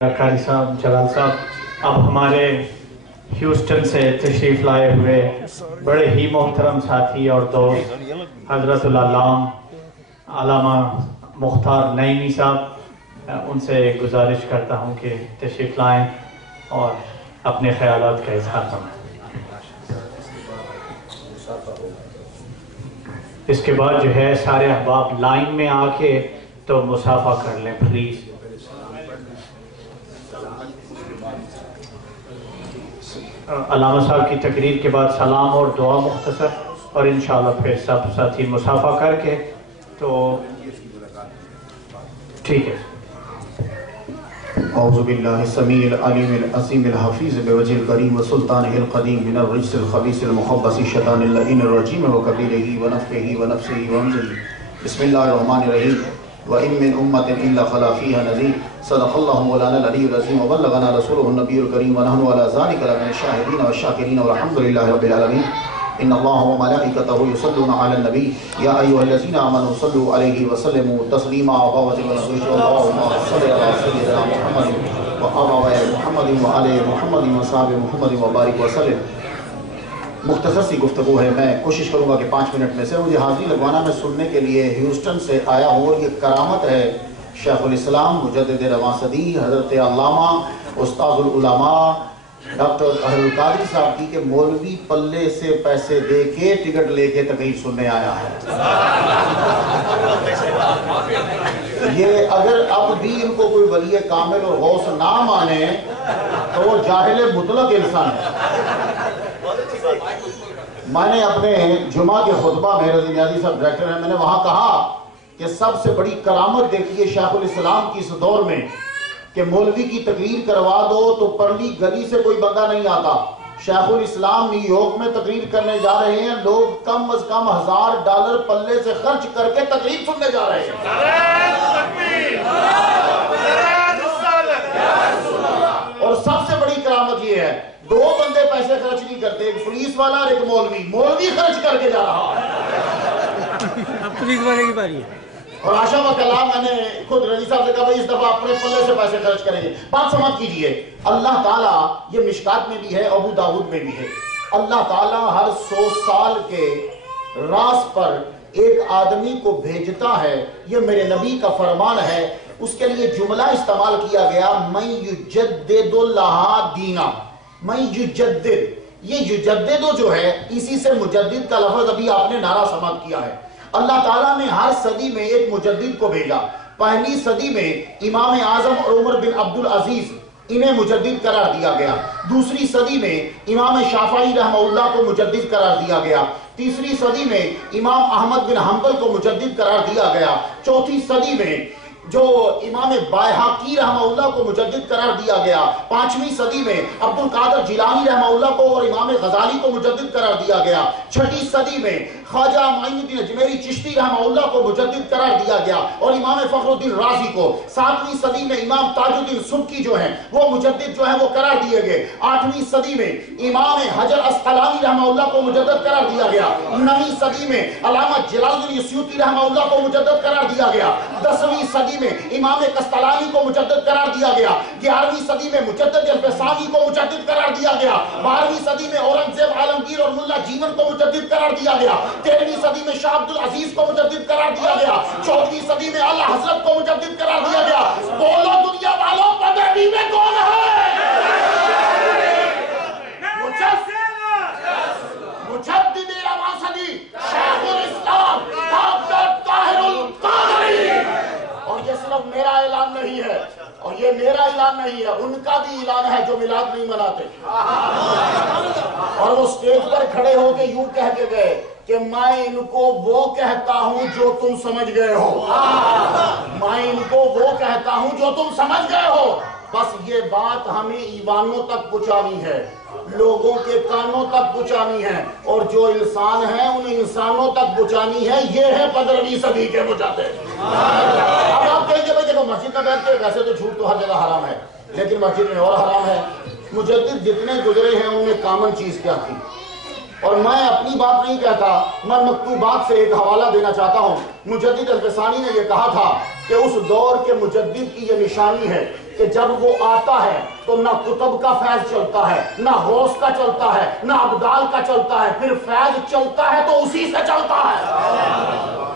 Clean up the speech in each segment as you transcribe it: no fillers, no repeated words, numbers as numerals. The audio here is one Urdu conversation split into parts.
قاری صاحب جلال صاحب اب ہمارے ہیوسٹن سے تشریف لائے ہوئے بڑے ہی محترم ساتھی اور دوست حضرت علامہ مختار نعیمی صاحب، ان سے گزارش کرتا ہوں کہ تشریف لائیں اور اپنے خیالات کا اظہار کریں۔ اس کے بعد جو ہے سارے احباب لائن میں آ کے تو مصافحہ کر لیں پلیز۔ علامہ صاحب کی تقریر کے بعد سلام اور دعا مختصر، اور انشاءاللہ پھر سب ساتھی مصافحہ کر کے تو ٹھیک ہے۔ اعوذ باللہ السمیع العلیم العظیم الحفیظ بوجہ الکریم وسلطانہ القدیم من الرجس الخبیث المخبث الشیطان اللعین الرجیم وکبیرہ ونفخہ ونفثہ وہمزہ۔ بسم اللہ الرحمن الرحیم۔ وَإِن مِّنْ أُمَّةٍ إِلَّا خَلَا فِيهَا نَذِيرٌ صدق اللہ مولانا العلی العظیم وبلغنا رسولہ النبی الکریم ونحن علی ذلک لمن الشاہدین والشاکرین والحمد للہ رب العالمین۔ ان اللہ وملائکتہ یصلون علی النبی یا ایھا الذین آمنوا صلوا علیہ وسلموا تسلیما۔ اللہم صل علی سیدنا محمد وآل محمد وعلی محمد وصحبہ محمد وبارک وسلم۔ مختصر سی گفتگو ہے، میں کوشش کروں گا کہ 5 منٹ میں سے مجھے حاضری لگوانا میں سننے کے لیے ہیوسٹن سے آیا ہوں، اور یہ کرامت ہے شیخ الاسلام مجدد رواں صدی حضرت علامہ استاد العلماء ڈاکٹر طاہر القادری صاحب کی کہ مولوی پلے سے پیسے دے کے ٹکٹ لے کے تقریر سننے آیا ہے۔ یہ اگر اب بھی ان کو کوئی ولی کامل اور غوث نہ مانے تو وہ جاہل مطلق انسان ہے۔ میں نے اپنے جمعہ کے خطبہ میں، رضی نیازی صاحب ڈائریکٹر ہیں، میں نے وہاں کہا کہ سب سے بڑی کرامت دیکھیے شیخ الاسلام کی اس دور میں کہ مولوی کی تقریر کروا دو تو پرلی گلی سے کوئی بندہ نہیں آتا۔ شیخ الاسلام نیو یارک میں تقریر کرنے جا رہے ہیں، لوگ کم از کم $1000 پلے سے خرچ کر کے تقریر سننے جا رہے ہیں۔ اور سب سے بڑی کرامت یہ ہے 2 بندے پیسے خرچ نہیں کرتے، ایک پولیس والا اور ایک مولوی خرچ کر کے جا رہا ہے۔ اب پولیس والے کی باری ہے۔ اور آشا و کلام میں نے خود رضی صاحب سے کہا بھائی اس دفعہ اپنے پلے سے پیسے خرچ کریں گے۔ بات سمجھ کیجئے، اللہ تعالیٰ، یہ مشکات میں بھی ہے، ابو داؤد میں بھی ہے، اللہ تعالیٰ ہر 100 سال کے راس پر ایک آدمی کو بھیجتا ہے، یہ میرے نبی کا فرمان ہے۔ اس کے لیے جملہ استعمال کیا گیا من یجدد لہا دینا، من یجدد، یہ یجدد جو ہے اسی سے مجدد کا لفظ ابھی آپ نے نعرہ سماعت کیا ہے۔ اللہ تعالیٰ نے ہر صدی میں ایک مجدد کو بھیجا۔ پہلی صدی میں امام اعظم اور عمر بن عبدالعزیز، انہیں مجدد قرار دیا گیا۔ دوسری صدی میں امام شافعی رحمہ اللہ کو مجدد قرار دیا گیا۔ تیسری صدی میں امام احمد بن حنبل کو مجدد قرار دیا گیا۔ چوتھی صدی میں جو امام بائحقی رحمہ اللہ کو مجدد قرار دیا گیا۔ 5ویں صدی میں عبد القادر جیلانی رحمہ اللہ کو اور امام غزالی کو مجدد قرار دیا گیا۔ 6ٹھی صدی میں خواجہ معین الدین اجمیری چشتی رحمہ اللہ کو مجدد قرار دیا گیا اور امام فخر الدین رازی کو۔ 7ویں صدی میں امام تاج الدین سبکی جو ہیں وہ مجدد جو ہیں وہ قرار دیے گئے۔ 8ویں صدی میں امام حجر اسقلانی رحمہ اللہ کو مجدد قرار دیا گیا۔ 9ویں صدی میں علامہ جلال الدین سیوطی رحمہ اللہ کو مجدد قرار دیا گیا۔ 10ویں صدی میں امام قسطلانی کو مجدد قرار دیا گیا۔ 11ویں صدی میں مجدد الفسانی کو مجدد قرار دیا گیا۔ 12ویں صدی میں اورنگزیب عالمگیر اور ملا جیون کو مجدد قرار دیا گیا۔ 13ویں صدی میں شاہ عبدالعزیز کو مجدد قرار دیا گیا۔ 14ویں صدی میں اعلیٰ حضرت کو مجدد قرار دیا گیا۔ بولو دنیا والوں 15ویں میں کون ہے؟ مجدد رواں صدی شیخ الاسلام ڈاکٹر طاہر القادری۔ اور یہ صرف میرا اعلان نہیں ہے، اور یہ میرا اعلان نہیں ہے، ان کا بھی اعلان ہے جو میلاد نہیں مناتے۔ اور وہ سٹیج پر کھڑے ہو کے یوں کہہ کے گئے کہ میں ان کو وہ کہتا ہوں جو تم سمجھ گئے ہو، میں ان کو وہ کہتا ہوں جو تم سمجھ گئے ہو۔ بس یہ بات ہمیں ایوانوں تک پہنچانی ہے، لوگوں کے کانوں تک پہنچانی ہے، اور جو انسان ہیں ان انسانوں تک پہنچانی ہے۔ یہ ہے 15ویں صدی کے مجدد۔ اب آپ کہیں گے بھائی دیکھو مسجد میں بیٹھ کے ویسے تو جھوٹ تو ہر جگہ حرام ہے، لیکن مسجد میں اور حرام ہے۔ مجدد جتنے گزرے ہیں ان میں کامن چیز کیا تھی؟ اور میں اپنی بات نہیں کہتا، میں مکتوبات سے ایک حوالہ دینا چاہتا ہوں۔ مجدد الفسانی نے یہ کہا تھا کہ اس دور کے مجدد کی یہ نشانی ہے کہ جب وہ آتا ہے تو نہ کتب کا فیض چلتا ہے، نہ غوث کا چلتا ہے، نہ ابدال کا چلتا ہے، پھر فیض چلتا ہے تو اسی سے چلتا ہے۔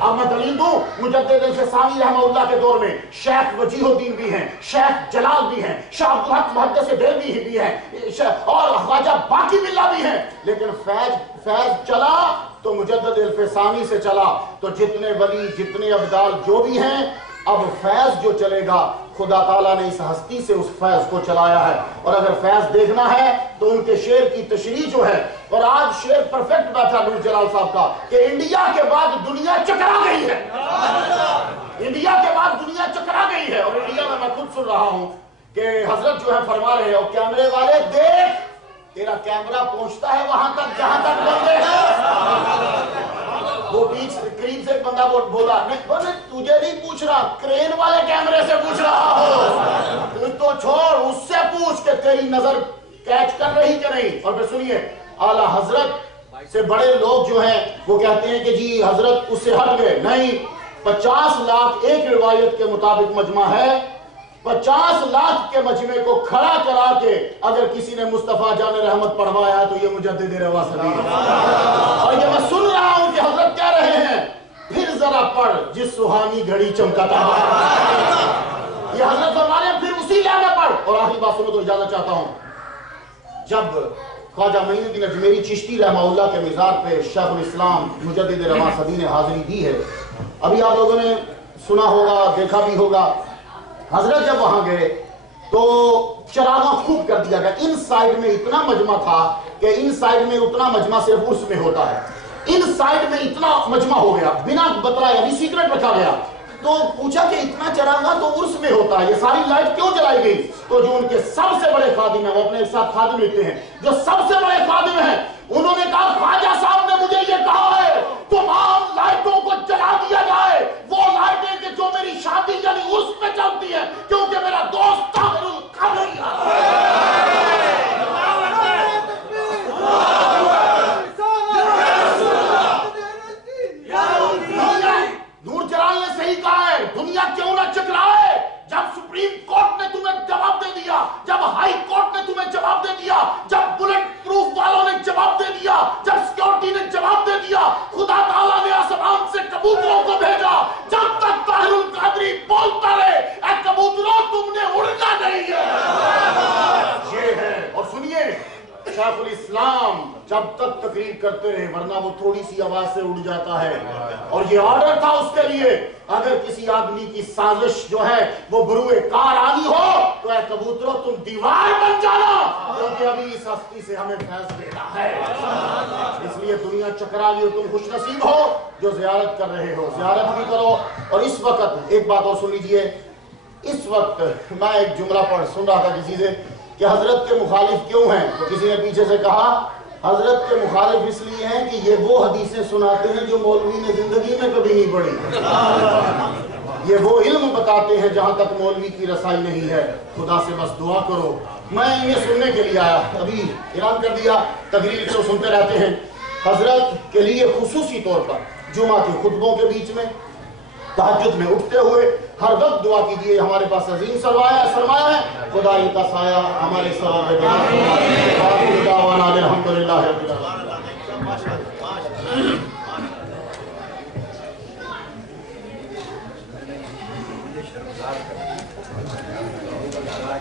اب میں دلیل دوں، مجدد الفسانی رحمہ اللہ کے دور میں شیخ وجیہ الدین بھی ہیں، شیخ جلال بھی ہیں، شاہ عبدالحق محدث دہلوی بھی ہیں، اور خواجہ باقی باللہ بھی ہیں، لیکن فیض چلا تو مجدد الفسانی سے چلا۔ تو جتنے ولی، جتنے ابدال جو بھی ہیں، اب فیض جو چلے گا خدا تعالیٰ نے اس ہستی سے اس فیض کو چلایا ہے۔ اور اگر فیض دیکھنا ہے تو ان کے شعر کی تشریح جو ہے، اور آج شعر پرفیکٹ بیٹھا نور جلال صاحب کا کہ انڈیا کے بعد دنیا چکرا گئی ہے، انڈیا کے بعد دنیا چکرا گئی ہے۔ اور انڈیا میں خود سن رہا ہوں کہ حضرت جو ہے فرما رہے ہیں، اور کیمرے والے دیکھ، تیرا کیمرہ پہنچتا ہے وہاں تک جہاں تک بندے ہیں۔ وہ بیچ قریب سے ایک بندہ بولا، نہیں تجھے نہیں پوچھ رہا، کرین والے کیمرے سے پوچھ رہا ہو، تو چھوڑ، اس سے پوچھ کہ تیری نظر کیچ کر رہی کہ نہیں۔ اور پھر سنیے، اعلیٰ حضرت سے بڑے لوگ جو ہیں وہ کہتے ہیں کہ جی حضرت اس سے ہٹ گئے، نہیں، 50 لاکھ ایک روایت کے مطابق مجمع ہے، 50 لاکھ کے مجمع کو کھڑا کرا کے اگر کسی نے مصطفیٰ جان رحمت پڑھوایا تو یہ مجدد روا صدی ہے۔ اور یہ میں سن رہا ہوں کہ حضرت کہہ رہے ہیں، پھر ذرا پڑھ جس سہانی گھڑی چمکا تھا۔ یہ حضرت فرما رہے ہیں پھر اسی لئے میں پڑھ۔ اور آخری بات سنو تو اجازت چاہتا ہوں، جب خواجہ معین الدین اجمیری چشتی رحمہ اللہ کے مزار پہ شیخ الاسلام مجدد روا صدی نے حاضری دی ہے، ابھی آپ لوگوں نے سنا ہوگا، دیکھا بھی ہوگا، حضرت جب وہاں گئے تو چراغاں خوب کر دیا گیا۔ ان سائیڈ میں اتنا مجمع تھا کہ ان سائیڈ میں اتنا مجمع صرف عرس میں ہوتا ہے، ان سائیڈ میں اتنا مجمع ہو گیا، بنا بتلائے، ابھی سیکرٹ رکھا گیا۔ تو پوچھا کہ اتنا چراغاں تو عرس میں ہوتا ہے، یہ ساری لائٹ کیوں جلائی گئی؟ تو جو ان کے سب سے بڑے خادم ہیں، وہ اپنے ساتھ خادم لکھتے ہیں، جو سب سے بڑے خادم ہیں، انہوں نے کہا خواجہ صاحب نے مجھے یہ کہا ہے تمام لائٹوں کو جلا دیا جائے، وہ لائٹیں کہ جو میری شادی یعنی عرس میں چلتی ہے، کیونکہ میرا دوست طاہر القادری نور جلال نے صحیح کہا ہے، دنیا کیوں نہ چکرائے؟ جب سپریم کورٹ نے تمہیں جواب دے دیا، جب ہائی کورٹ نے تمہیں جواب دے دیا، جب بلٹ پروف والوں نے جواب دے دیا، جب سیکورٹی نے جواب دے دیا، خدا تعالیٰ نے آسمان سے کبوتروں کو بھیجا، جب تک طاہر القادری بولتا رہے، اے کبوتروں تم نے اڑنا نہیں ہے۔ یہ ہے۔ اور سنیے، شیخ الاسلام جب تک تقریر کرتے رہے، ورنہ وہ تھوڑی سی آواز سے اڑ جاتا ہے، اور یہ آرڈر تھا اس کے لیے، اگر کسی آدمی کی سازش جو ہے وہ بروئے کار آنی ہو تو اے کبوتروں تم دیوار بن جانا، کیونکہ ابھی اس ہستی سے ہمیں فیض لینا ہے۔ اس لیے دنیا چکرا لی، تم خوش نصیب ہو جو زیارت کر رہے ہو، زیارت بھی کرو۔ اور اس وقت ایک بات اور سن لیجئے، اس وقت میں ایک جملہ پڑھ سن رہا تھا کسی سے کہ حضرت کے مخالف کیوں ہیں، تو کسی نے پیچھے سے کہا حضرت کے مخالف اس لیے ہیں کہ یہ وہ حدیثیں سناتے ہیں جو مولوی نے زندگی میں کبھی نہیں پڑھی، یہ وہ علم بتاتے ہیں جہاں تک مولوی کی رسائی نہیں ہے۔ خدا سے بس دعا کرو۔ میں یہ سننے کے لیے آیا، ابھی اعلان کر دیا تقریر تو سنتے رہتے ہیں، حضرت کے لیے خصوصی طور پر جمعہ کے خطبوں کے بیچ میں، تہجد میں اٹھتے ہوئے ہر وقت دعا کیجئے، ہمارے پاس عظیم سرمایہ ہے، خدا ان کا سایہ ہمارے سر پہ بنا۔ دعوانا الحمدللہ رب العالمین۔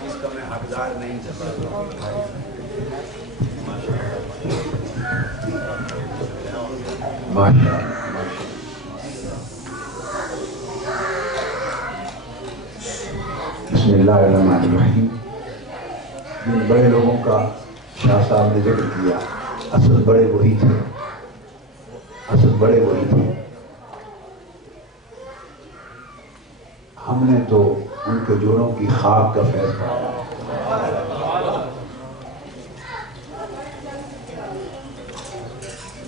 اس کا میں حقدار نہیں بسم اللہ الرحمن الرحیم۔ جن بڑے لوگوں کا شاہ صاحب نے ذکر کیا، اصل بڑے وہی تھے، اصل بڑے وہی تھے۔ ہم نے تو ان کے جوڑوں کی خاک کا فیض پایا۔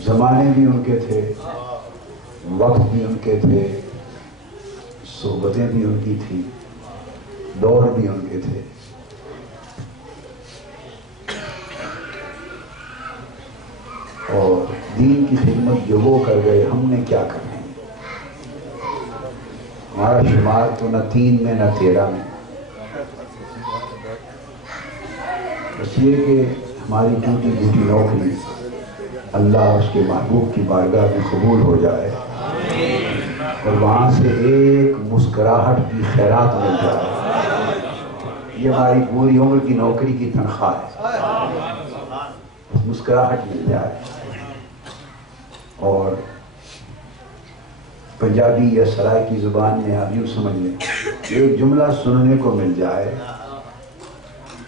زمانے بھی ان کے تھے، وقت بھی ان کے تھے، صحبتیں بھی ان کی تھی، دور بھی ان کے تھے۔ اور دین کی خدمت جو وہ کر گئے ہم نے کیا کرنا ہے؟ ہمارا شمار تو نہ 3 میں نہ 13 میں، بس یہ کہ ہماری ٹوٹی پھوٹی نوکری اللہ اس کے محبوب کی بارگاہ میں قبول ہو جائے اور وہاں سے ایک مسکراہٹ کی خیرات مل جائے، یہ ہماری پوری عمر کی نوکری کی تنخواہ ہے، مسکراہٹ مل جائے۔ اور پنجابی یا سرائکی زبان میں آپ یوں سمجھ لیں ایک جملہ سننے کو مل جائے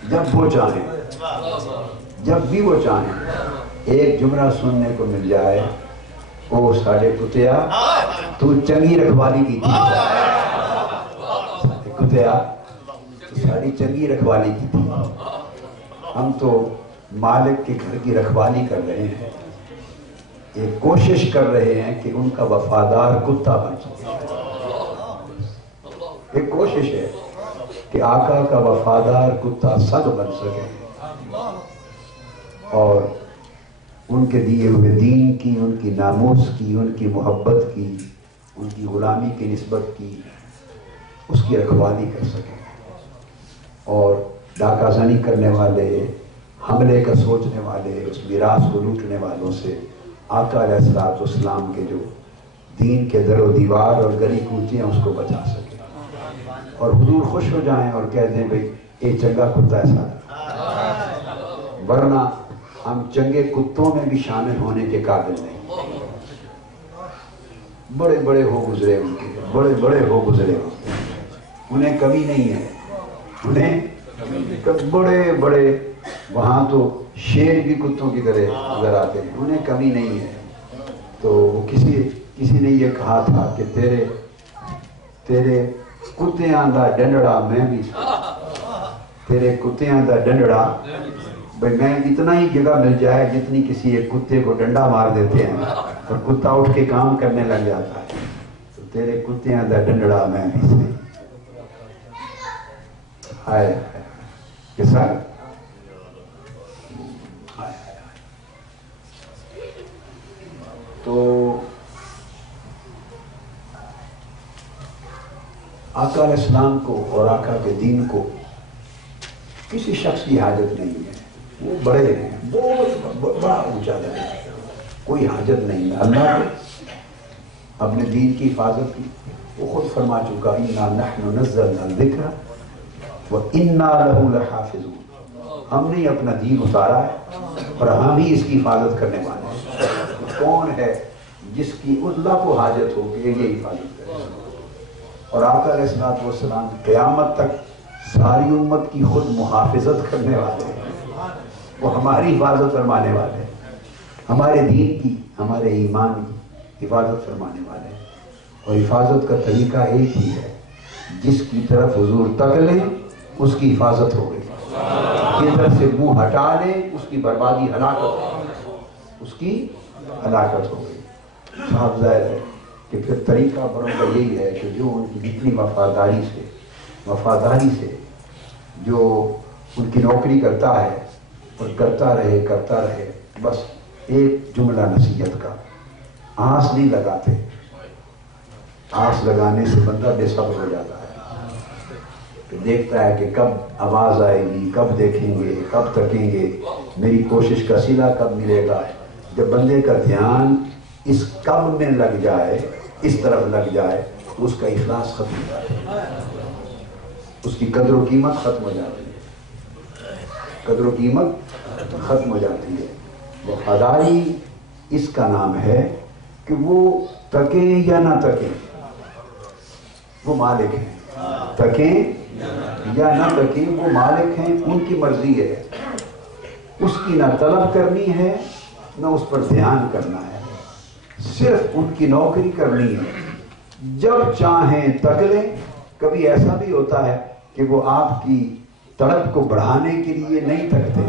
جب وہ چاہیں، جب بھی وہ چاہیں ایک جملہ سننے کو مل جائے، او ساڑھے کتیا تو چنگی رکھوالی کی تھی، کتیا تو ساڑھی چنگی رکھوالی کی تھی، ہم تو مالک کے گھر کی رکھوالی کر رہے ہیں، ایک کوشش کر رہے ہیں کہ ان کا وفادار کتا بن سکے، ایک کوشش ہے کہ آقا کا وفادار کتا صد بن سکے اور ان کے دیے ہوئے دین کی، ان کی ناموس کی، ان کی محبت کی، ان کی غلامی کی نسبت کی، اس کی رکھوالی کر سکیں اور ڈاکہ زنی کرنے والے، حملے کا سوچنے والے، اس میراث کو لوٹنے والوں سے آقا علیہ السلام کے جو دین کے در و دیوار اور گلی کوچے ہیں اس کو بچا سکیں اور حضور خوش ہو جائیں اور کہہ دیں بھئی یہ چنگا کتا ایسا، ورنہ ہم چنگے کتوں میں بھی شامل ہونے کے قابل نہیں۔ بڑے بڑے ہو گزرے ان کے، بڑے بڑے ہو گزرے انہیں کمی نہیں ہے، انہیں بڑے بڑے، وہاں تو شیر بھی کتوں کی طرح نظر آتے ہیں، انہیں کمی نہیں ہے۔ تو وہ کسی نے یہ کہا تھا کہ تیرے کتیاں دا ڈنڈڑا میں بھی، تیرے کتیاں دا ڈنڈڑا، بھئی میں اتنا ہی جگہ مل جائے جتنی کسی ایک کتے کو ڈنڈا مار دیتے ہیں اور کتا اٹھ کے کام کرنے لگ جاتا ہے، تو تیرے کتیاں دا ڈنڈڑا میں بھی سے آئے کسا تو آقا علیہ السلام کو اور آقا کے دین کو کسی شخص کی حاجت نہیں ہے، وہ بڑے ہیں، بہت بڑا اونچا درجہ ہے، کوئی حاجت نہیں ہے۔ اللہ نے اپنے دین کی حفاظت کی، وہ خود فرما چکا اِنَّا نَحْنُ نَزَّلْنَا الذِّكْرَ وَإِنَّا لَهُ لَحَافِظُونَ، ہم نے اپنا دین اتارا ہے اور ہم ہی اس کی حفاظت کرنے والے ہیں۔ کون ہے جس کی اللہ کو حاجت ہو کہ یہ حفاظت کرے؟ اور آقا علیہ السلام قیامت تک ساری امت کی خود محافظت کرنے والے ہیں، وہ ہماری حفاظت فرمانے والے ہیں، ہمارے دین کی، ہمارے ایمان کی حفاظت فرمانے والے ہیں۔ اور حفاظت کا طریقہ ایک ہی ہے، جس کی طرف حضور تک لیں اس کی حفاظت ہو گئی، جدھر سے منہ ہٹا لیں اس کی بربادی، ہلاکت ہو گئی، اس کی ہلاکت ہو گئی۔ صاحب ظاہر ہے کہ پھر طریقہ بڑوں کا یہی ہے کہ جو ان کی جتنی وفاداری سے جو ان کی نوکری کرتا ہے اور کرتا رہے، بس ایک جملہ نصیحت کا، آس نہیں لگاتے، آس لگانے سے بندہ بے صبر ہو جاتا ہے، کہ دیکھتا ہے کہ کب آواز آئے گی، کب دیکھیں گے، کب تکیں گے، میری کوشش کا صلہ کب ملے گا۔ جب بندے کا دھیان اس کب میں لگ جائے، اس طرف لگ جائے، اس کا اخلاص ختم ہو جاتا ہے، اس کی قدر و قیمت ختم ہو جاتی ہے، قدر و قیمت ختم ہو جاتی ہے۔ وفاداری اس کا نام ہے کہ وہ تکیں یا نہ تکیں، وہ مالک ہیں، تکیں یا نہ تکیں وہ مالک ہیں، ان کی مرضی ہے، اس کی نہ طلب کرنی ہے نہ اس پر دھیان کرنا ہے، صرف ان کی نوکری کرنی ہے، جب چاہیں تک لیں۔ کبھی ایسا بھی ہوتا ہے کہ وہ آپ کی طلب کو بڑھانے کے لیے نہیں تکتے،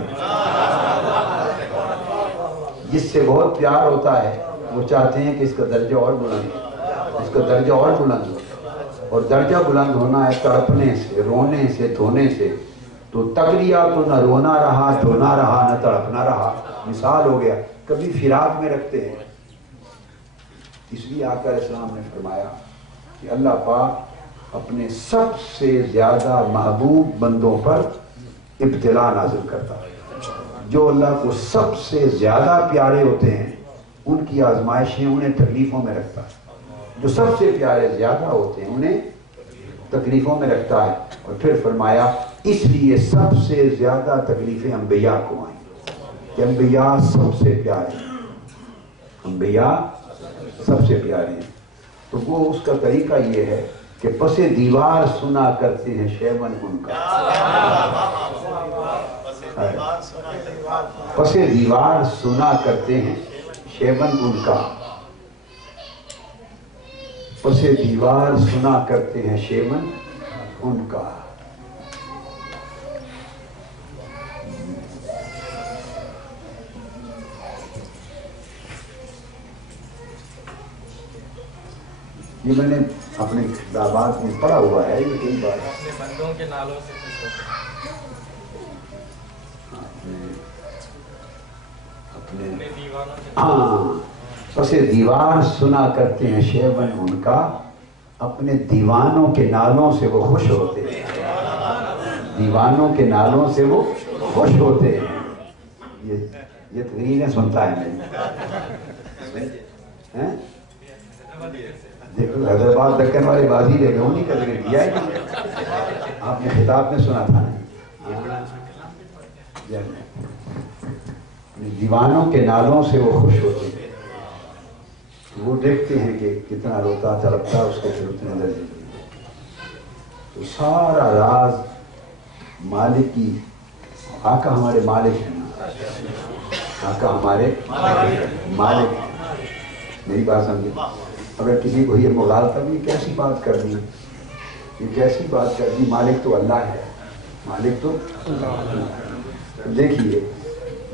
جس سے بہت پیار ہوتا ہے وہ چاہتے ہیں کہ اس کا درجہ اور بلند ہو، اس کا درجہ اور بلند ہو، اور درجہ بلند ہونا ہے تڑپنے سے، رونے سے، دھونے سے۔ تو تک لیا تو نہ رونا رہا، دھونا رہا، نہ تڑپنا رہا۔ مثال ہو گیا کبھی فراق میں رکھتے ہیں. اس لیے آقا علیہ السلام نے فرمایا کہ اللہ پاک اپنے سب سے زیادہ محبوب بندوں پر ابتلا نازل کرتا ہے. جو اللہ کو سب سے زیادہ پیارے ہوتے ہیں ان کی آزمائشیں انہیں تکلیفوں میں رکھتا ہے. جو سب سے پیارے زیادہ ہوتے ہیں انہیں تکلیفوں میں رکھتا ہے. اور پھر فرمایا اس لیے سب سے زیادہ تکلیفیں انبیاء کو آئیں کہ انبیاء سب سے پیارے ہیں. انبیاء سب سے پیارے ہیں. تو وہ اس کا طریقہ یہ ہے کہ پس دیوار سنا کرتے ہیں شیون ان کا. پس دیوار سنا کرتے ہیں شیون ان کا. پس دیوار سنا کرتے ہیں شیون ان کا. یہ میں نے اپنے کتابات میں پڑھا ہوا ہے یہ کئی بار. اپنے بندوں کے نالوں سے خوش ہوتے ہیں. اپنے دیوانوں کے ہاں پس دیوار سنا کرتے ہیں شیون ان کا. اپنے دیوانوں کے نالوں سے وہ خوش ہوتے ہیں. دیوانوں کے نالوں سے وہ خوش ہوتے ہیں. یہ تقریریں سنتا ہے میں. دیکھو حیدرآباد دکن والے بازی لے گئے انہیں کا ذکر کیا ہے. آپ نے خطاب میں سنا تھا دیوانوں کے نالوں سے وہ خوش ہوتے ہیں. وہ دیکھتے ہیں کہ کتنا روتا تڑپتا اس کو پھر اتنے درجے. تو سارا راز مالک کی. آقا ہمارے مالک ہیں نا. آقا ہمارے مالک ہیں. میری بات سمجھے. اگر کسی کو یہ مغالطہ بھی کیسی بات کر دی. یہ کیسی بات کر دی. مالک تو اللہ ہے. مالک تو دیکھیے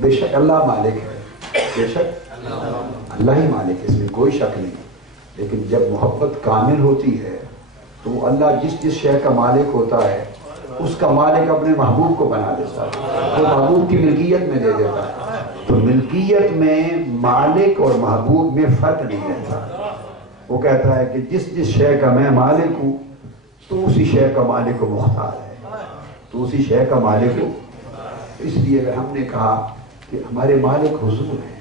بے شک اللہ مالک ہے. بے شک اللہ ہی مالک ہے. اس میں کوئی شک نہیں. لیکن جب محبت کامل ہوتی ہے تو اللہ جس شے کا مالک ہوتا ہے اس کا مالک اپنے محبوب کو بنا دیتا ہے. وہ محبوب کی ملکیت میں دے دیتا ہے. تو ملکیت میں مالک اور محبوب میں فرق نہیں رہتا. وہ کہتا ہے کہ جس شے کا میں مالک ہوں تو اسی شے کا مالک کو مختار ہے. تو اسی شے کا مالک ہوں. اس لیے اگر ہم نے کہا کہ ہمارے مالک حضور ہیں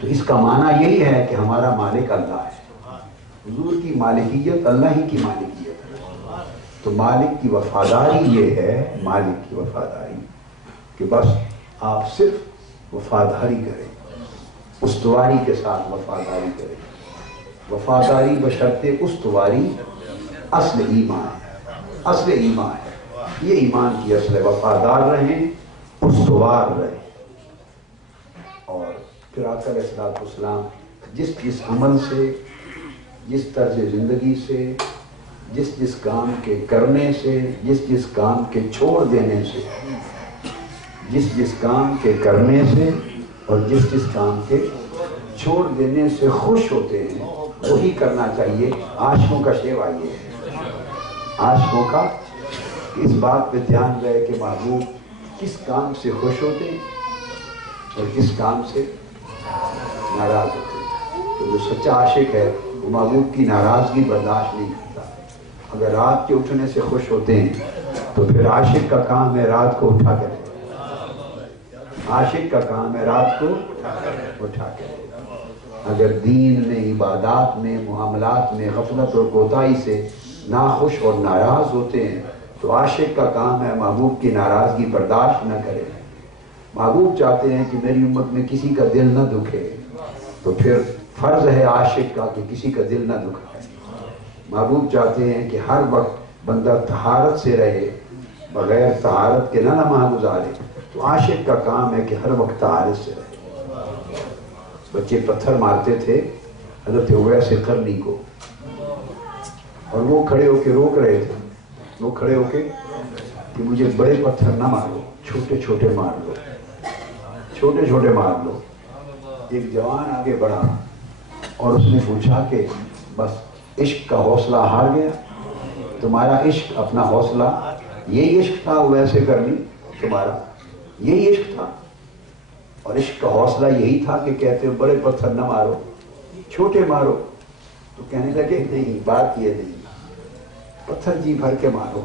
تو اس کا معنی یہی ہے کہ ہمارا مالک اللہ ہے. حضور کی مالکیت اللہ ہی کی مالکیت ہے. تو مالک کی وفاداری یہ ہے. مالک کی وفاداری کہ بس آپ صرف وفاداری کریں. استواری کے ساتھ وفاداری کریں. وفاداری بشرط استواری اصل ایمان ہے. اصل ایمان ہے. یہ ایمان کی اصل ہے. وفادار رہیں استوار رہیں. اور پھر آقا علیہ السلام جس عمل سے جس طرز زندگی سے جس کام کے کرنے سے جس کام کے چھوڑ دینے سے جس کام کے کرنے سے اور جس کام کے چھوڑ دینے سے خوش ہوتے ہیں وہی کرنا چاہیے. عاشقوں کا شیوا یہ ہے. عاشقوں کا اس بات پہ دھیان رہے کہ محبوب کس کام سے خوش ہوتے ہیں اور کس کام سے ناراض ہوتے ہیں. تو جو سچا عاشق ہے وہ محبوب کی ناراضگی برداشت نہیں کرتا. اگر رات کے اٹھنے سے خوش ہوتے ہیں تو پھر عاشق کا کام ہے رات کو اٹھا کر. عاشق کا کام ہے رات کو اٹھا کر. اگر دین میں عبادات میں معاملات میں غفلت اور کوتاہی سے ناخوش اور ناراض ہوتے ہیں تو عاشق کا کام ہے محبوب کی ناراضگی برداشت نہ کرے. محبوب چاہتے ہیں کہ میری امت میں کسی کا دل نہ دکھے تو پھر فرض ہے عاشق کا کہ کسی کا دل نہ دکھائے. محبوب چاہتے ہیں کہ ہر وقت بندہ طہارت سے رہے بغیر طہارت کے نہ نماز گزارے. تو عاشق کا کام ہے کہ ہر وقت طہارت سے رہے. بچے پتھر مارتے تھے حضرت اویس قرنی کو اور وہ کھڑے ہو کے روک رہے تھے. وہ کھڑے ہو کے کہ مجھے بڑے پتھر نہ مارو چھوٹے چھوٹے مار لو. چھوٹے چھوٹے مار لو. ایک جوان آگے بڑھا اور اس نے پوچھا کہ بس عشق کا حوصلہ ہار گیا. تمہارا عشق اپنا حوصلہ یہی عشق تھا ویسے کرنی تمہارا یہی عشق تھا. اور عشق کا حوصلہ یہی تھا کہ کہتے ہو بڑے پتھر نہ مارو، چھوٹے مارو، تو کہنے لگے نہیں، بات یہ نہیں، پتھر جی بھر کے مارو۔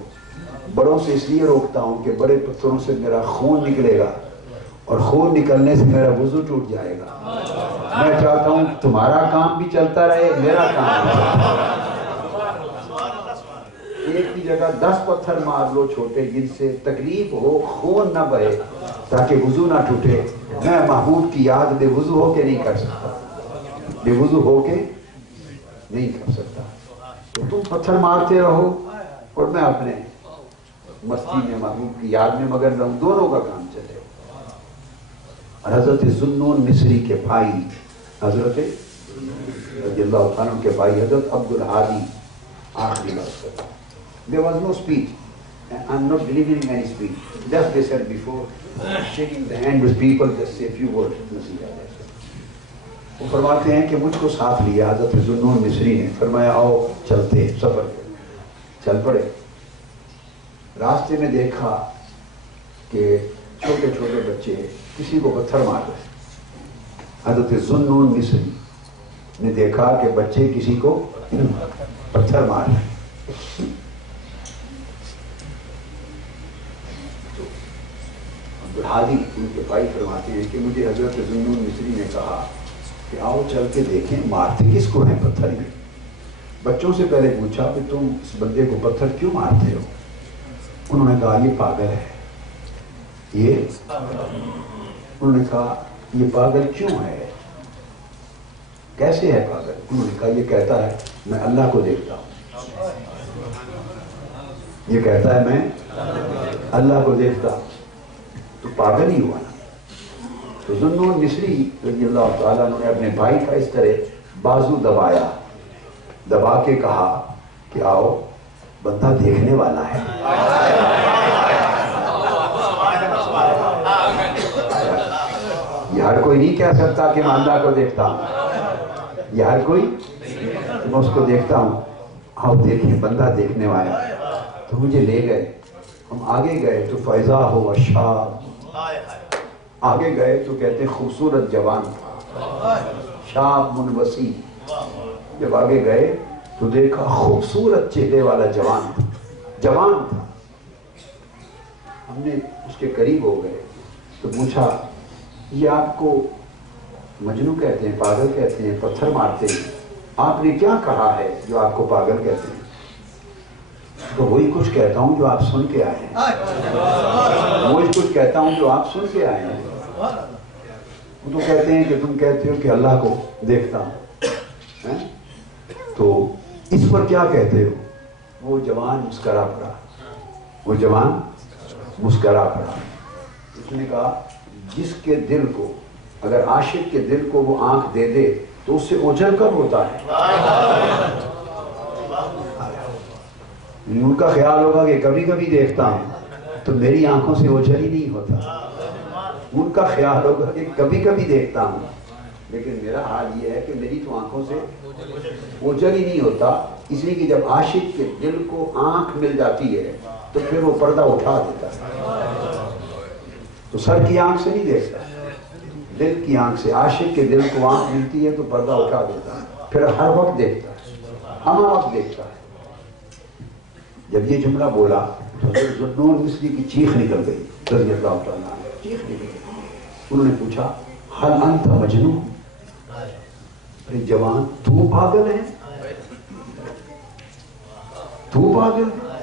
بڑوں سے اس لیے روکتا ہوں کہ بڑے پتھروں سے میرا خون نکلے گا اور خون نکلنے سے میرا وضو ٹوٹ جائے گا۔ میں چاہتا ہوں تمہارا کام بھی چلتا رہے، میرا کام بھی چلتا رہے۔ ایک کی جگہ 10 پتھر مار لو چھوٹے، جن سے تکلیف ہو، خون نہ بہے، تاکہ وضو نہ ٹوٹے۔ میں محبوب کی یاد بے وضو ہو کے نہیں کر سکتا، بے وضو ہو کے نہیں کر سکتا۔ تو تم پتھر مارتے رہو اور میں اپنے مستی میں محبوب کی یاد میں مگن رہوں، دونوں کا کام چلے۔ اور حضرت ذوالنون مصری کے بھائی حضرت رضی اللہ عنہ کے بھائی حضرت عبد الہادی آخری بات کرتے ہیں۔ There was no speech. I'm not delivering any speech. Just they said before, shaking the hand with people, just say a few words. وہ فرماتے ہیں کہ مجھ کو ساتھ لیا حضرت ذوالنون مصری نے، فرمایا آؤ چلتے سفر کریں۔ چل پڑے۔ راستے میں دیکھا کہ چھوٹے چھوٹے بچے کسی کو پتھر مار رہے۔ حضرت ذوالنون مصری نے دیکھا کہ بچے کسی کو پتھر مار رہے۔ عبدالہادی ان کے بھائی فرماتے ہیں کہ مجھے حضرت ذوالنون مصری نے کہا کہ آؤ چل کے دیکھیں مارتے کس کو ہیں پتھر میں۔ بچوں سے پہلے پوچھا کہ تم اس بندے کو پتھر کیوں مارتے ہو؟ انہوں نے کہا یہ پاگل ہے۔ انہوں نے کہا یہ پاگل کیوں ہے، کیسے ہے پاگل؟ انہوں نے کہا یہ کہتا ہے میں اللہ کو دیکھتا ہوں، یہ کہتا ہے میں اللہ کو دیکھتا ہوں، تو پاگل ہی ہوا نا۔ تو ذوالنون مصری رضی اللہ تعالیٰ نے اپنے بھائی کا اس طرح بازو دبایا، دبا کے کہا کہ آؤ بندہ دیکھنے والا ہے۔ یہ ہر کوئی نہیں کہہ سکتا کہ میں اللہ کو دیکھتا ہوں، یہ ہر کوئی، میں اس کو دیکھتا ہوں، آؤ دیکھیں بندہ دیکھنے والا۔ تو مجھے لے گئے، ہم آگے گئے تو فیضا ہو شاب، آگے گئے تو کہتے خوبصورت جوان تھا، شاب منوسی۔ جب آگے گئے تو دیکھا خوبصورت چہرے والا جوان تھا۔ ہم نے اس کے قریب ہو گئے تو پوچھا یہ آپ کو مجنوں کہتے ہیں، پاگل کہتے ہیں، پتھر مارتے ہیں، آپ نے کیا کہا ہے جو آپ کو پاگل کہتے ہیں؟ تو وہی کچھ کہتا ہوں جو آپ سن کے آئے ہیں، وہی کچھ کہتا ہوں جو آپ سن کے آئے ہیں۔ وہ تو کہتے ہیں کہ تم کہتے ہو کہ اللہ کو دیکھتا ہوں، تو اس پر کیا کہتے ہو؟ وہ جوان مسکرا پڑا، وہ جوان مسکرا پڑا۔ اس نے کہا جس کے دل کو، اگر عاشق کے دل کو وہ آنکھ دے دے تو اس سے اوجھل کب ہوتا ہے؟ ان کا خیال ہوگا کہ کبھی کبھی دیکھتا ہوں تو میری آنکھوں سے اوجھل ہی نہیں ہوتا، ان کا خیال ہوگا کہ کبھی کبھی دیکھتا ہوں، لیکن میرا حال یہ ہے کہ میری تو آنکھوں سے اوجھل ہی نہیں ہوتا، اس لیے کہ جب عاشق کے دل کو آنکھ مل جاتی ہے تو پھر وہ پردہ اٹھا دیتا ہے، تو سر کی آنکھ سے نہیں دیکھتا، دل کی آنکھ سے۔ عاشق کے دل کو آنکھ ملتی ہے تو پردہ اٹھا دیتا ہے، پھر ہر وقت دیکھتا ہے، ہم وقت دیکھتا ہے۔ جب یہ جملہ بولا تو حضرت ذوالنون مصری کی چیخ نکل گئی رضی اللہ تعالیٰ عنہ، چیخ نکل گئی۔ انہوں نے پوچھا حل انت مجنون، ارے جوان تو پاگل ہے، تو پاگل ہے،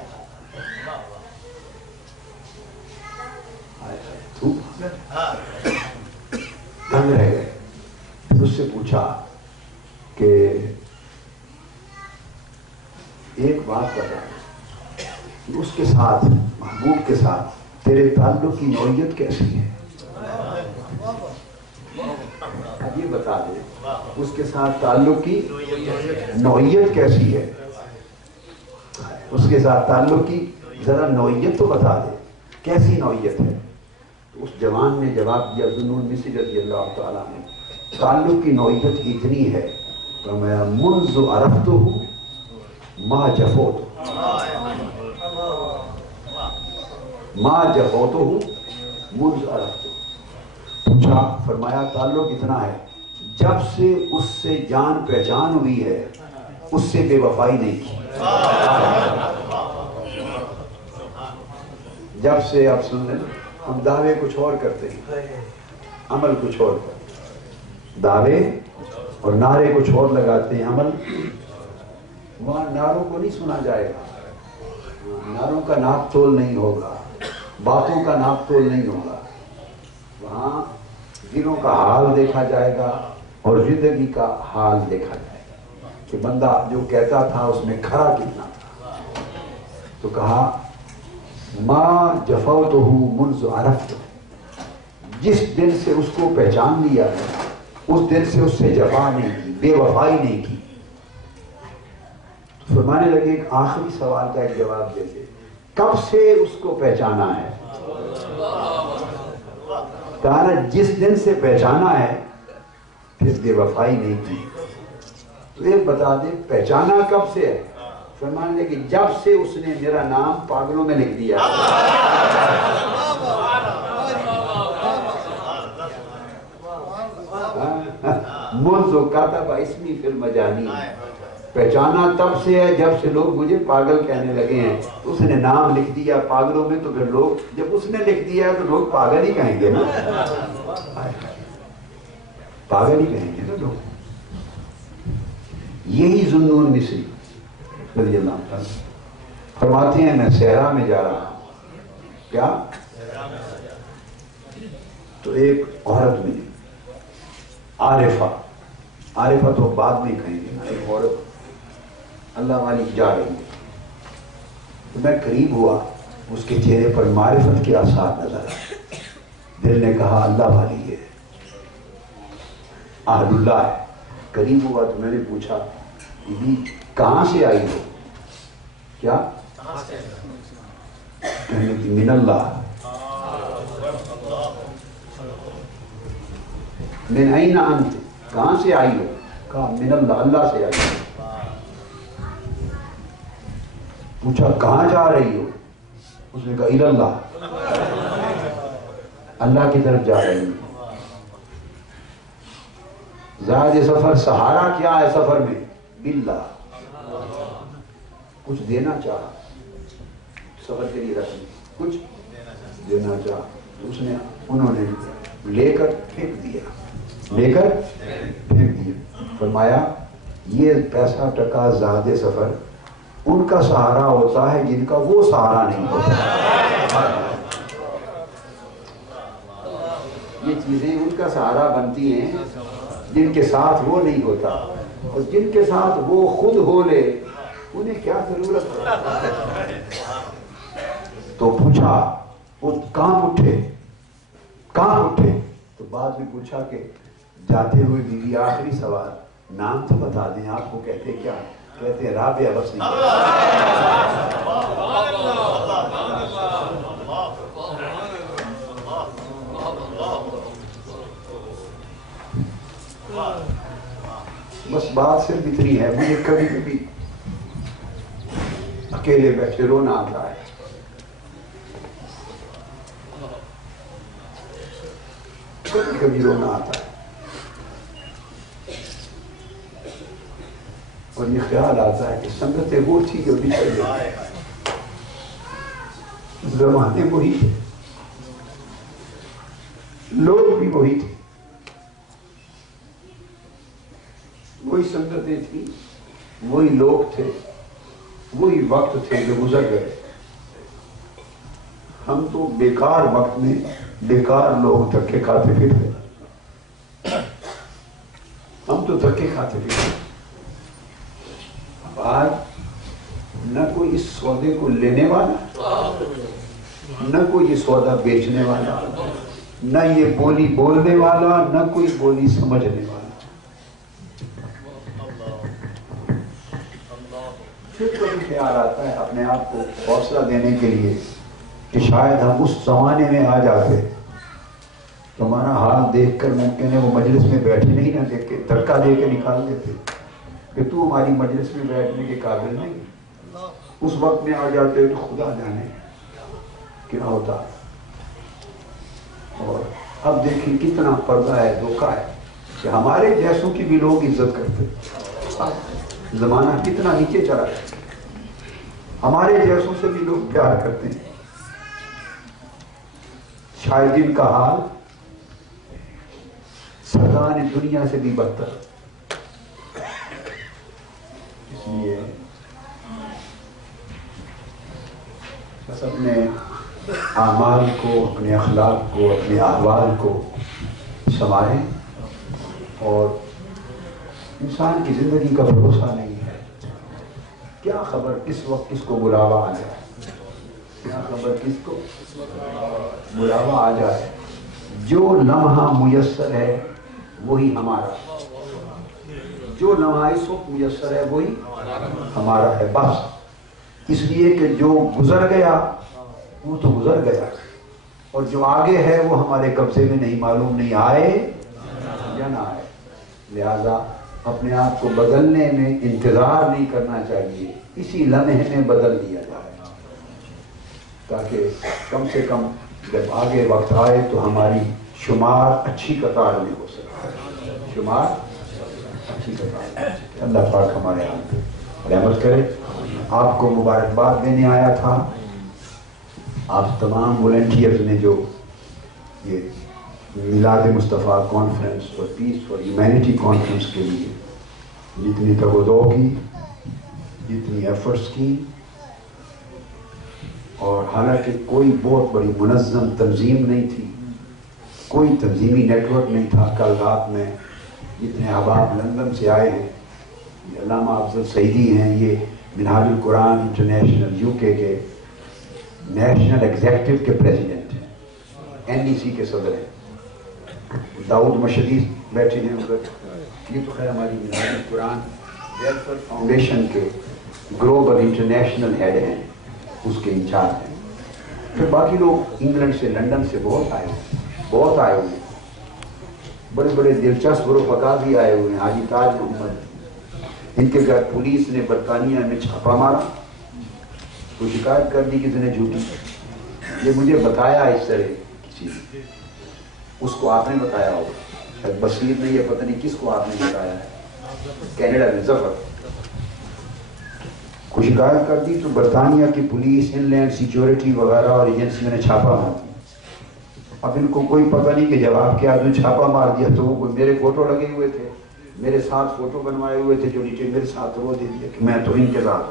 تو پاگل، دنگ رہ گئے۔ پھر اس سے پوچھا کہ ایک بات بتا، اس کے ساتھ، محبوب کے ساتھ تیرے تعلق کی نوعیت کیسی ہے؟ اب یہ بتا دے اس کے ساتھ تعلق کی نوعیت کیسی ہے، اس کے ساتھ تعلق کی ذرا نوعیت تو بتا دے کیسی نوعیت ہے۔ تو اس جوان نے جواب دیا، ذوالنون مصری رضی اللہ تعالیٰ نے، تعلق کی نوعیت اتنی ہے فرمایا منذ عرفتہ ما جفوت، ما جفوتہ منذ عرفتہ، پوچھا، فرمایا تعلق اتنا ہے، جب سے اس سے جان پہچان ہوئی ہے اس سے بے وفائی نہیں کی۔ جب سے آپ سن لیں، ہم دعوے کچھ اور کرتے ہیں، عمل کچھ اور کرتے ہیں، دعوے اور نعرے کچھ اور لگاتے ہیں، عمل وہاں نعروں کو نہیں سنا جائے گا، نعروں کا ناپ تول نہیں ہوگا، باتوں کا ناپ تول نہیں ہوگا، وہاں دلوں کا حال دیکھا جائے گا اور زندگی کا حال دیکھا جائے گا کہ بندہ جو کہتا تھا اس میں کھڑا کتنا تھا۔ تو کہا ما جفوتہ منذ عرفت، جس دن سے اس کو پہچان لیا ہے اس دن سے اس سے جفا نہیں کی، بے وفائی نہیں کی۔ فرمانے لگے ایک آخری سوال کا ایک جواب دیتے، کب سے اس کو پہچانا ہے؟ کہا نا جس دن سے پہچانا ہے پھر بے وفائی نہیں کی۔ تو ایک بتا دے پہچانا کب سے ہے؟ فرمانے لگے جب سے اس نے میرا نام پاگلوں میں لکھ دیا۔ منذ کتب اسمی فی المجانی، پہچانا تب سے ہے جب سے لوگ مجھے پاگل کہنے لگے ہیں۔ اس نے نام لکھ دیا پاگلوں میں، تو پھر لوگ جب اس نے لکھ دیا تو لوگ پاگل ہی کہیں گے نا، پاگل ہی کہیں گے نا لوگ۔ یہی ذوالنون مصری رضی اللہ عنہ فرماتے ہیں میں صحرا میں جا رہا ہوں، کیا؟ تو ایک عورت ملی، عارفہ، عارفہ تو بعد میں کہیں گے نا، ایک عورت اللہ والی جا رہی ہے۔ تو میں قریب ہوا، اس کے چہرے پر معرفت کے آثار نظر آئے، دل نے کہا اللہ والی ہے، اہل اللہ ہے۔ قریب ہوا تو میں نے پوچھا بی کہاں سے آئی ہو؟ کیا؟ کہنے لگی من اللہ۔ من این انت، کہاں سے آئی ہو؟ کہا من اللہ، اللہ سے آئی ہو۔ پوچھا کہاں جا رہی ہو؟ اس نے کہا الی اللہ، اللہ کی طرف جا رہی ہوں۔ زاد سفر، سہارا کیا ہے سفر میں؟ باللہ، کچھ دینا چاہا، سفر کے لیے رکھنے کچھ دینا چاہا، تو اس نے انہوں نے لے کر پھینک دیا، لے کر پھینک دیا۔ فرمایا یہ پیسہ ٹکا زاد سفر ان کا سہارا ہوتا ہے جن کا وہ سہارا نہیں ہوتا، یہ چیزیں ان کا سہارا بنتی ہیں جن کے ساتھ وہ نہیں ہوتا، اور جن کے ساتھ وہ خود ہو لے انہیں کیا ضرورت ہے۔ تو پوچھا وہ کہاں اٹھے، کہاں اٹھے؟ تو بعد میں پوچھا کہ جاتے ہوئے بیوی آخری سوال نام تو بتا دیں، آپ کو کہتے کیا؟ کہتے ہیں رابعہ، بس نہیں۔ بس بات صرف اتنی ہے، مجھے کبھی کبھی اکیلے بیٹھے رونا آتا ہے، کبھی کبھی رونا آتا ہے، اور یہ خیال آتا ہے کہ سنگتیں وہ تھی جو بچھڑ گئی، زمانے وہی تھے، لوگ بھی وہی تھے، وہی سنگتیں تھیں، وہی لوگ تھے، وہی وقت تھے جو گزر گئے۔ ہم تو بیکار وقت میں بیکار لوگ دھکے کھاتے پھرتے، ہم تو دھکے کھاتے پھرتے۔ اب آج نہ کوئی اس سودے کو لینے والا، نہ کوئی یہ سودا بیچنے والا، نہ یہ بولی بولنے والا، نہ کوئی بولی سمجھنے والا۔ پھر کبھی خیال آتا ہے اپنے آپ کو حوصلہ دینے کے لیے کہ شاید ہم اس زمانے میں آ جاتے تو ہمارا حال دیکھ کر ممکن ہے وہ مجلس میں بیٹھے نہیں نہ دیکھ کے دھکا دے کے نکال دیتے کہ تو ہماری مجلس میں بیٹھنے کے قابل نہیں۔ اس وقت میں آ جاتے تو خدا جانے کیا ہوتا۔ اور اب دیکھیں کتنا پردہ ہے، دھوکہ ہے کہ ہمارے جیسوں کی بھی لوگ عزت کرتے، زمانہ کتنا نیچے چلا ہے، ہمارے جیسوں سے بھی لوگ پیار کرتے ہیں۔ شاید ان کا حال سردان دنیا سے بھی بدتر، اس لیے بس اپنے اعمال کو، اپنے اخلاق کو، اپنے احوال کو سنبھالیں، اور انسان کی زندگی کا بھروسہ نہیں ہے، کیا خبر کس وقت کس کو بلاوا آ جائے، کیا خبر کس کو بلاوا آ جائے۔ جو لمحہ میسر ہے وہی ہمارا، جو لمحہ اس وقت میسر ہے وہی ہمارا ہے، بس اس لیے کہ جو گزر گیا وہ تو گزر گیا، اور جو آگے ہے وہ ہمارے قبضے میں نہیں، معلوم نہیں آئے یا نہ آئے۔ لہذا اپنے آپ کو بدلنے میں انتظار نہیں کرنا چاہیے، اسی لمحے میں بدل دیا جائے، تاکہ کم سے کم جب آگے وقت آئے تو ہماری شمار اچھی قطار میں ہو سکے، شمار اچھی قطار میں۔ اللہ پاک ہمارے یہاں رحمت کرے۔ آپ کو مبارکباد دینے آیا تھا، آپ تمام والنٹیئرز نے جو یہ میلاد مصطفیٰ کانفرنس اور پیس فار ہیومینٹی کانفرنس کے لیے جتنی تگودو کی، جتنی ایفرٹس کی، اور حالانکہ کوئی بہت بڑی منظم تنظیم نہیں تھی، کوئی تنظیمی نیٹ ورک نہیں تھا۔ کل رات میں جتنے احباب لندن سے آئے ہیں، یہ علامہ افضل سعیدی ہیں، یہ منہاج القرآن انٹرنیشنل UK کے نیشنل ایگزیکٹو کے پریزیڈنٹ ہیں، NDC کے صدر ہیں، داؤد مشدی بیٹھے ہیں ادھر، یہ تو خیر ہماری منہاج القرآن ویلفیئر فاؤنڈیشن کے گلوبل انٹرنیشنل ہیڈ ہیں، اس کے انچارج ہیں۔ پھر باقی لوگ انگلینڈ سے، لنڈن سے بہت آئے ہوئے ہیں، بڑے بڑے دلچسپ رفقا بھی آئے ہوئے ہیں۔ حاجی تاج محمد، ان کے گھر پولیس نے برطانیہ میں چھاپا مارا، تو شکایت کر دی کسی نے جھوٹی، یہ مجھے بتایا اس طرح کسی نے، اس کو آپ نے بتایا ہوگا، شاید بصیر نے، یہ پتہ نہیں کس کو آپ نے بتایا ہے، کینیڈا میں ظفر کو شکایت کر دی، تو برطانیہ کی پولیس، ان لینڈ سیکیورٹی وغیرہ اور ایجنسیوں نے چھاپا مار دیا۔ اب ان کو کوئی پتہ نہیں کہ جب آپ کے آدمی چھاپا مار دیا تو وہ میرے فوٹو لگے ہوئے تھے، میرے ساتھ فوٹو بنوائے ہوئے تھے، جو نیچے میرے ساتھ وہ دے دیا کہ میں تو ان کے ساتھ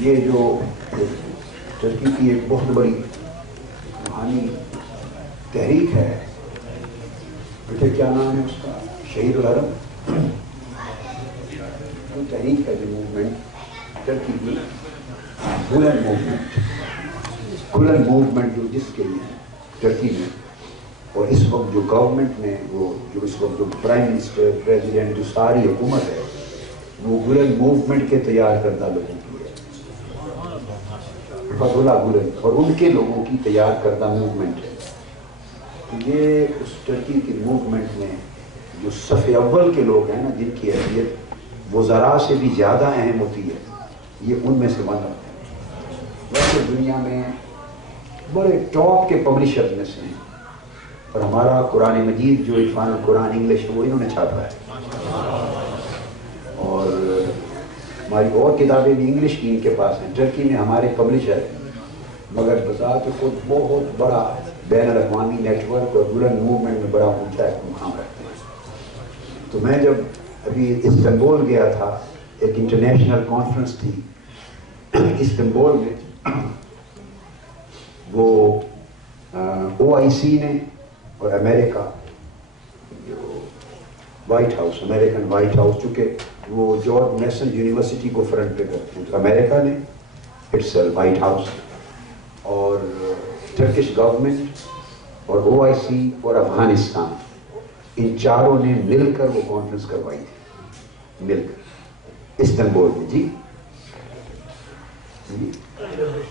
یہ جو ترکی کی ایک بہت بڑی روحانی تحریک ہے، بیٹے کیا نام ہے اس کا، شہید الحرم، وہ تحریک ہے جو موومنٹ ترکی کی، گلن موومنٹ جو جس کے لیے ترکی میں، اور اس وقت جو گورنمنٹ میں، وہ جو اس وقت جو پرائم منسٹر، پریزیڈنٹ، جو ساری حکومت ہے، وہ گلن موومنٹ کے تیار کردہ لوگوں کی ہے، فتح اللہ گلن اور ان کے لوگوں کی تیار کردہ موومنٹ ہے۔ یہ اس ترکی کی موومنٹ میں جو صف اول کے لوگ ہیں نا، جن کی حیثیت وزراء سے بھی زیادہ اہم ہوتی ہے، یہ ان میں سے ون ہوتے ہیں۔ ویسے دنیا میں بڑے ٹاپ کے پبلشرز میں سے ہیں، اور ہمارا قرآن مجید جو عرفان القرآن انگلش ہے وہ انہوں نے چھاپا ہے، اور ہماری اور کتابیں بھی انگلش کی ان کے پاس ہیں. ٹرکی میں ہمارے پبلشر ہیں، مگر بذات خود بہت بڑا بین الاقوامی نیٹ ورک اور بلند موومنٹ میں بڑا اونچا مقام رکھتے ہیں. تو میں جب ابھی استنبول گیا تھا، ایک انٹرنیشنل کانفرنس تھی استنبول میں، وہ OIC نے اور امریکہ جو white house, American white house, چونکہ وہ جارج میسن یونیورسٹی کو فرنٹ پہ کرتے ہیں، تو امریکہ نے اٹس وائٹ ہاؤس اور ٹرکش گورنمنٹ اور OIC اور افغانستان، ان چاروں نے مل کر وہ کانفرنس کروائی تھی، مل کر استنبول میں. جی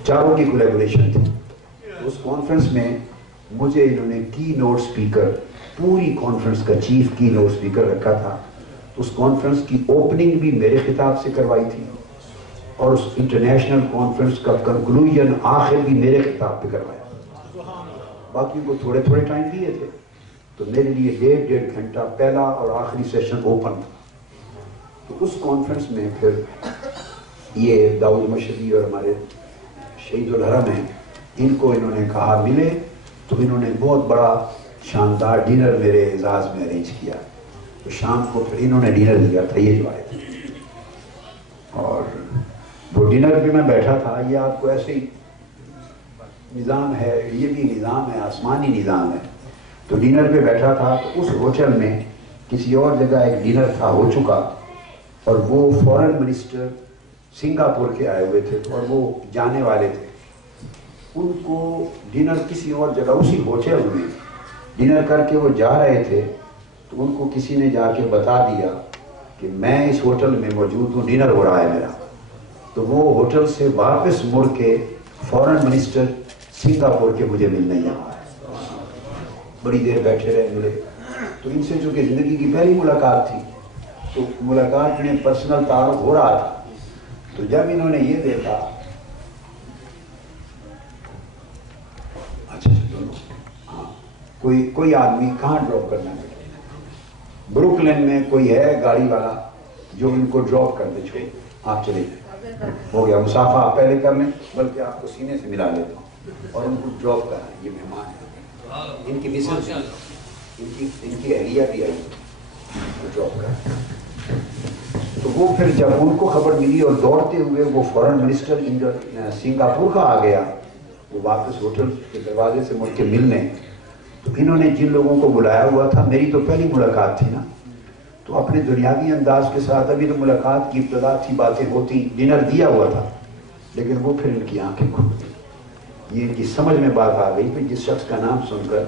چاروں کی کولیبوریشن تھی. اس کانفرنس میں مجھے انہوں نے کی نوٹ سپیکر، پوری کانفرنس کا چیف کی نوٹ سپیکر رکھا تھا. اس کانفرنس کی اوپننگ بھی میرے خطاب سے کروائی تھی، اور اس انٹرنیشنل کانفرنس کا کنکلوژن آخر بھی میرے خطاب پہ کروایا. باقی کو تھوڑے تھوڑے ٹائم دیے تھے، تو میرے لیے 1.5 گھنٹہ پہلا اور آخری سیشن اوپن تھا. تو اس کانفرنس میں پھر یہ داؤد مشہدی اور ہمارے شہید الحرم ہیں، ان کو انہوں نے کہا ملے، تو انہوں نے بہت بڑا شاندار ڈنر میرے اعزاز میں ارینج کیا. تو شام کو پھر انہوں نے ڈنر دیا تھا، یہ جو آئے تھے، اور وہ ڈنر پہ میں بیٹھا تھا. یہ آپ کو ایسے ہی نظام ہے، یہ بھی نظام ہے، آسمانی نظام ہے. تو ڈنر پہ بیٹھا تھا، تو اس ہوٹل میں کسی اور جگہ ایک ڈنر تھا ہو چکا، اور وہ فورن منسٹر سنگاپور کے آئے ہوئے تھے اور وہ جانے والے تھے. ان کو ڈنر کسی اور جگہ اسی ہوٹل میں ڈنر کر کے وہ جا رہے تھے، تو ان کو کسی نے جا کے بتا دیا کہ میں اس ہوٹل میں موجود ہوں، ڈنر ہو رہا ہے میرا. تو وہ ہوٹل سے واپس مڑ کے فورن منسٹر سنگاپور کے مجھے ملنے یہاں آئے. بڑی دیر بیٹھے رہے، ملے. تو ان سے چونکہ زندگی کی پہلی ملاقات تھی، تو ملاقات میں پرسنل تعارف ہو رہا تھا. تو جب انہوں نے یہ دیکھا، اچھا ہاں، کوئی آدمی کہاں ڈراپ کرنا ہے؟ بروکلین میں کوئی ہے گاڑی والا جو ان کو ڈراپ کر دے، چھوڑ آپ چلے جائیں. ہو گیا مسافہ، آپ پہلے کر لیں، بلکہ آپ کو سینے سے ملا لیتا ہوں، اور ان کو ڈراپ کرنا. یہ مہمان ہیں، ان کی مسز، ان کی اہلیہ بھی آئی، ڈراپ کرنا. تو وہ پھر جب ان کو خبر ملی اور دوڑتے ہوئے وہ فورن منسٹر سنگاپور کا آ گیا، وہ واپس ہوٹل کے دروازے سے مڑ کے ملنے. تو انہوں نے جن لوگوں کو بلایا ہوا تھا، میری تو پہلی ملاقات تھی نا، تو اپنے دنیاوی انداز کے ساتھ، ابھی تو ملاقات کی ابتدا تھی، باتیں ہوتی، ڈنر دیا ہوا تھا، لیکن وہ پھر ان کی آنکھیں کھل گئی. یہ ان کی سمجھ میں بات آ گئی کہ جس شخص کا نام سن کر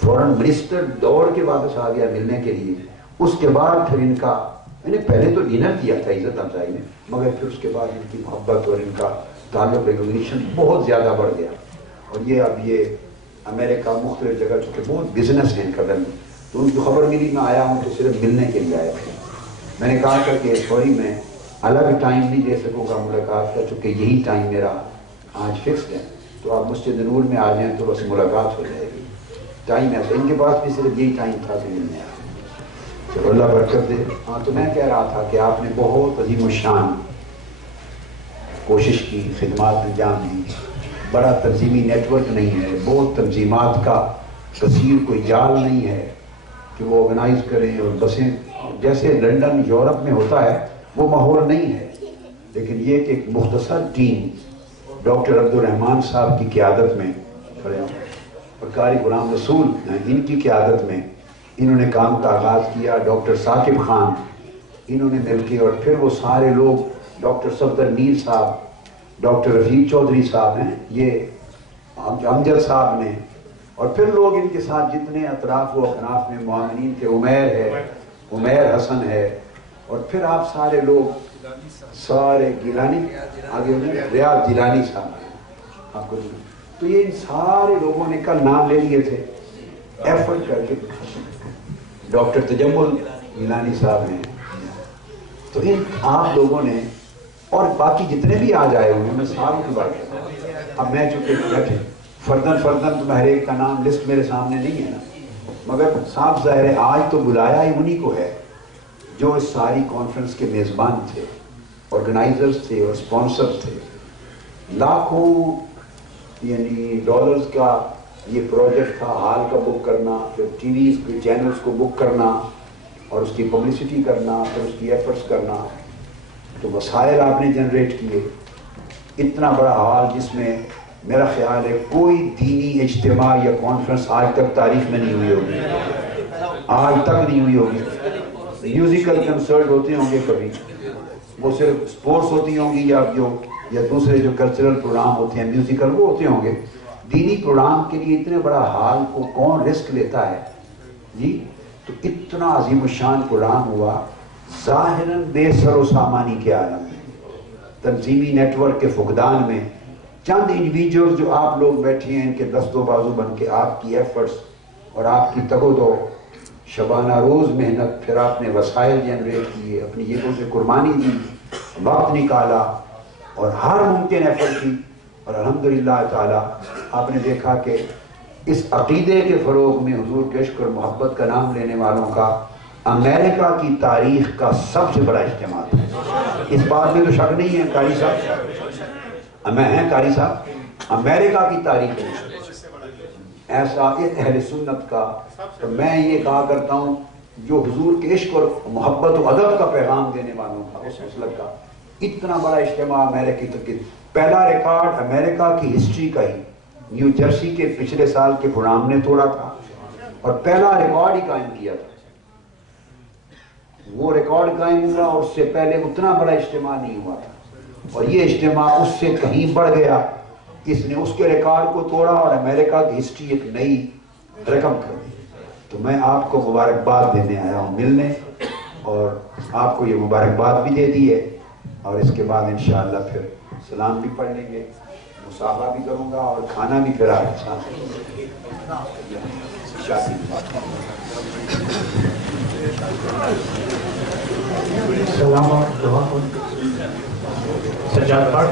فورن منسٹر دوڑ کے واپس آ گیا ملنے کے لیے، اس کے بعد پھر ان کا، میں نے پہلے تو ڈنر کیا تھا عزت افزائی میں، مگر پھر اس کے بعد ان کی محبت اور ان کا تعلق ریکگنیشن بہت زیادہ بڑھ گیا. اور یہ اب یہ امریکہ مختلف جگہ چونکہ بہت بزنس ہے ان کا دل، تو ان کو خبر ملی میں آیا ہوں تو صرف ملنے کے لیے آئے تھے. میں نے کہا کہ سوری میں الگ ٹائم نہیں دے سکوں گا ملاقات کا، چونکہ یہی ٹائم میرا آج فکسڈ ہے، تو آپ مسجد نور میں آ جائیں تو بس ملاقات ہو جائے گی. ٹائم ایسا، ان کے پاس بھی صرف یہی ٹائم تھا کہ ملنے آیا. تو اللہ برکت دے. ہاں، تو میں کہہ رہا تھا کہ آپ نے بہت عظیم الشان کوشش کی، خدمات انجام دی. بڑا تنظیمی نیٹ ورک نہیں ہے، بہت تنظیمات کا کثیر کوئی جال نہیں ہے کہ وہ آرگنائز کریں اور بسیں، جیسے لنڈن یورپ میں ہوتا ہے وہ ماحول نہیں ہے. لیکن یہ کہ ایک مختصر ٹیم ڈاکٹر عبد الرحمان صاحب کی قیادت میں کھڑے ہوں اور قاری غلام رسول ان کی قیادت میں انہوں نے کام کا آغاز کیا. ڈاکٹر ثاقب خان انہوں نے مل کے، اور پھر وہ سارے لوگ، ڈاکٹر صفدر میر صاحب، ڈاکٹر رفیق چودھری صاحب ہیں، یہ امجد صاحب نے، اور پھر لوگ ان کے ساتھ جتنے اطراف و اکناف میں معاونین کے، عمیر ہے، عمیر حسن ہے، اور پھر آپ سارے لوگ، سارے گیلانی آگے ریاض جیلانی صاحب آپ کو. تو یہ ان سارے لوگوں نے کل نام لے لیے تھے ایفرٹ کر کے. ڈاکٹر تجمل گیلانی صاحب ہیں. تو ان آپ لوگوں نے، اور باقی جتنے بھی آ جائے ہوئے، میں ساروں کی بات کرتا ہوں. اب میں چونکہ بیٹھے فردن فردن تو ہر ایک کا نام لسٹ میرے سامنے نہیں ہے نا، مگر صاف ظاہر ہے آج تو بلایا ہی انہی کو ہے جو اس ساری کانفرنس کے میزبان تھے، آرگنائزرز تھے اور اسپانسر تھے. لاکھوں یعنی ڈالرز کا یہ پروجیکٹ تھا، ہال کا بک کرنا، پھر ٹی ویز کے چینلز کو بک کرنا اور اس کی پبلسٹی کرنا، پھر اس کی ایفرٹس کرنا. تو وسائل آپ نے جنریٹ کیے. اتنا بڑا ہال جس میں میرا خیال ہے کوئی دینی اجتماع یا کانفرنس آج تک تاریخ میں نہیں ہوئی ہوگی، آج تک نہیں ہوئی ہوگی. میوزیکل کنسرٹ ہوتے ہوں گے کبھی، وہ صرف سپورٹس ہوتی ہوں گی یا دوسرے جو کلچرل پروگرام ہوتے ہیں میوزیکل وہ ہوتے ہوں گے. دینی پروگرام کے لیے اتنے بڑا ہال کو کون رسک لیتا ہے جی؟ تو اتنا عظیم الشان پروگرام ہوا ظاہراً بے سر و سامانی کے عالم میں، تنظیمی نیٹ ورک کے فقدان میں. چند انڈیویجول جو آپ لوگ بیٹھے ہیں ان کے دست و بازو بن کے آپ کی ایفرٹس اور آپ کی تگ و دو، شبانہ روز محنت، پھر آپ نے وسائل جنریٹ کیے، اپنی جیبوں سے قربانی دی، وقت نکالا اور ہر ممکن ایفرٹ کی. اور الحمدللہ تعالیٰ آپ نے دیکھا کہ اس عقیدے کے فروغ میں حضور کے عشق اور محبت کا نام لینے والوں کا امریکہ کی تاریخ کا سب سے بڑا اجتماع تھا. اس بات میں تو شک نہیں ہے قاری صاحب، ہیں قاری صاحب، امریکہ کی تاریخ میں ایسا اہل سنت کا. تو میں یہ کہا کرتا ہوں جو حضور کے عشق اور محبت و ادب کا پیغام دینے والوں کا اس مسلک کا اتنا بڑا اجتماع امریکی تک. پہلا ریکارڈ امریکہ کی ہسٹری کا ہی نیو جرسی کے پچھلے سال کے پروگرام نے توڑا تھا اور پہلا ریکارڈ ہی قائم کیا تھا. وہ ریکارڈ قائم ہوا اور اس سے پہلے اتنا بڑا اجتماع نہیں ہوا تھا اور یہ اجتماع اس سے کہیں بڑھ گیا. اس نے اس کے ریکارڈ کو توڑا اور امریکہ کی ہسٹری ایک نئی رقم کر دی. تو میں آپ کو مبارکباد دینے آیا ہوں، ملنے، اور آپ کو یہ مبارکباد بھی دے دی ہے. اور اس کے بعد انشاءاللہ پھر سلام بھی پڑھ لیں گے، مصافحہ بھی کروں گا اور کھانا بھی پھر آپ کے ساتھ. سلام اور دعا سجاد پڑھ.